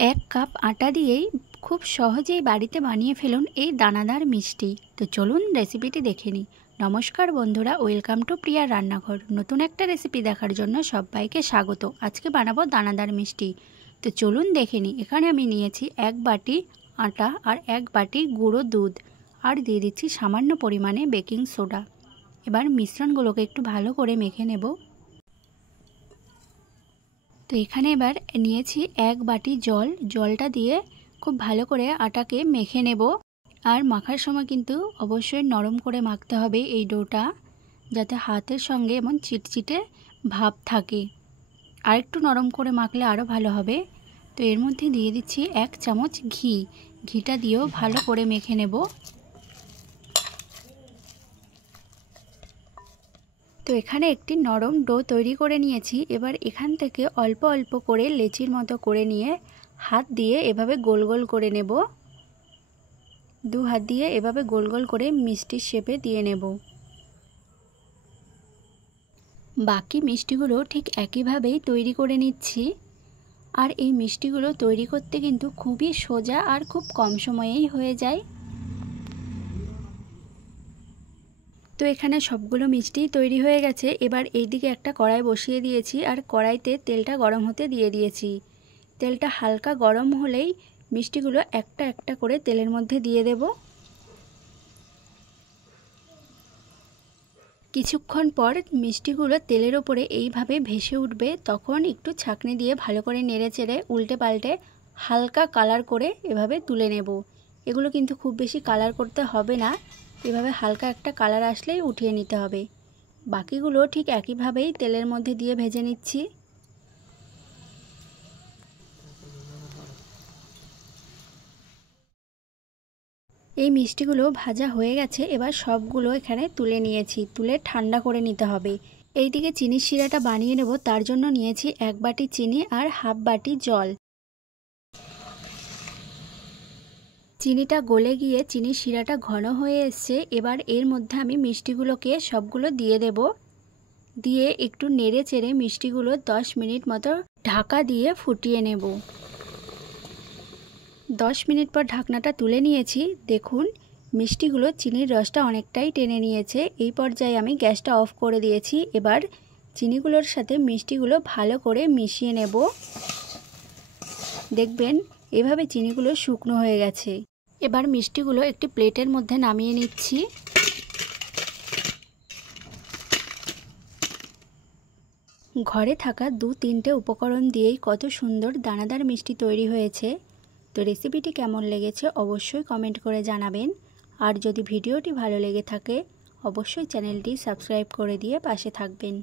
এক কাপ আটা দিয়েই খুব সহজেই বাড়িতে বানিয়ে ফেলুন এই দানাদার মিষ্টি। তো চলুন রেসিপিটি দেখে নিই। নমস্কার বন্ধুরা, ওয়েলকাম টু প্রিয়ার রান্নাঘর। নতুন একটা রেসিপি দেখার জন্য সবাইকে স্বাগত। আজকে বানাবো দানাদার মিষ্টি। তো চলুন দেখে নিই। এখানে আমি নিয়েছি 1 বাটি আটা আর 1 বাটি গুঁড়ো দুধ, আর দিয়ে দিচ্ছি সামান্য পরিমাণে বেকিং সোডা। এবার মিশ্রণগুলোকে একটু ভালো করে মেখে নেব। তো এখানে এবার নিয়েছি 1 বাটি জল। জলটা দিয়ে খুব ভালো করে আটাকে মেখে নেব। আর মাখার সময় কিন্তু অবশ্যই নরম করে মাখতে হবে এই ডোটা, যাতে হাতের সঙ্গে এমন চিটচিটে ভাব থাকে। আর একটু নরম করে মাখলে আরও ভালো হবে। তো এর মধ্যে দিয়ে দিচ্ছি 1 চামচ ঘি। ঘিটা দিয়েও ভালো করে মেখে নেব। তো এখানে একটি নরম ডো তৈরি করে নিয়েছি। এবার এখান থেকে অল্প অল্প করে লেচির মতো করে নিয়ে হাত দিয়ে এভাবে গোল গোল করে নেব। 2 হাত দিয়ে এভাবে গোল গোল করে মিষ্টির শেপে দিয়ে নেব। বাকি মিষ্টিগুলো ঠিক একইভাবেই তৈরি করে নিচ্ছি। আর এই মিষ্টিগুলো তৈরি করতে কিন্তু খুবই সোজা আর খুব কম সময়েই হয়ে যায়। তো এখানে সবগুলো মিষ্টি তৈরি হয়ে গেছে। এবার এইদিকে একটা কড়াই বসিয়ে দিয়েছি আর কড়াইতে তেলটা গরম হতে দিয়ে দিয়েছি। তেলটা হালকা গরম হলেই মিষ্টিগুলো একটা একটা করে তেলের মধ্যে দিয়ে দেব। কিছুক্ষণ পর মিষ্টিগুলো তেলের ওপরে এইভাবে ভেসে উঠবে, তখন একটু ছাঁকনি দিয়ে ভালো করে নেড়ে চেড়ে উল্টে পাল্টে হালকা কালার করে এভাবে তুলে নেব। এগুলো কিন্তু খুব বেশি কালার করতে হবে না, এভাবে হালকা একটা কালার আসলেই উঠিয়ে নিতে হবে। বাকিগুলো ঠিক একইভাবেই তেলের মধ্যে দিয়ে ভেজে নিচ্ছি। এই মিষ্টিগুলো ভাজা হয়ে গেছে। এবার সবগুলো এখানে তুলে নিয়েছি, তুলে ঠান্ডা করে নিতে হবে। এইদিকে চিনির শিরাটা বানিয়ে নেব। তার জন্য নিয়েছি 1 বাটি চিনি আর হাফ বাটি জল। চিনিটা গলে গিয়ে চিনির শিরাটা ঘন হয়ে এসছে। এবার এর মধ্যে আমি মিষ্টিগুলোকে সবগুলো দিয়ে দেব। দিয়ে একটু নেড়ে চেড়ে মিষ্টিগুলো 10 মিনিট মতো ঢাকা দিয়ে ফুটিয়ে নেব। 10 মিনিট পর ঢাকনাটা তুলে নিয়েছি। দেখুন মিষ্টিগুলো চিনির রসটা অনেকটাই টেনে নিয়েছে। এই পর্যায়ে আমি গ্যাসটা অফ করে দিয়েছি। এবার চিনিগুলোর সাথে মিষ্টিগুলো ভালো করে মিশিয়ে নেব। দেখবেন এভাবে চিনিগুলো শুকনো হয়ে গেছে। এবার মিষ্টিগুলো একটি প্লেটের মধ্যে নামিয়ে নিচ্ছি। ঘরে থাকা 2-3টে উপকরণ দিয়েই কত সুন্দর দানাদার মিষ্টি তৈরি হয়েছে। তো রেসিপিটি কেমন লেগেছে অবশ্যই কমেন্ট করে জানাবেন। আর যদি ভিডিওটি ভালো লেগে থাকে অবশ্যই চ্যানেলটি সাবস্ক্রাইব করে দিয়ে পাশে থাকবেন।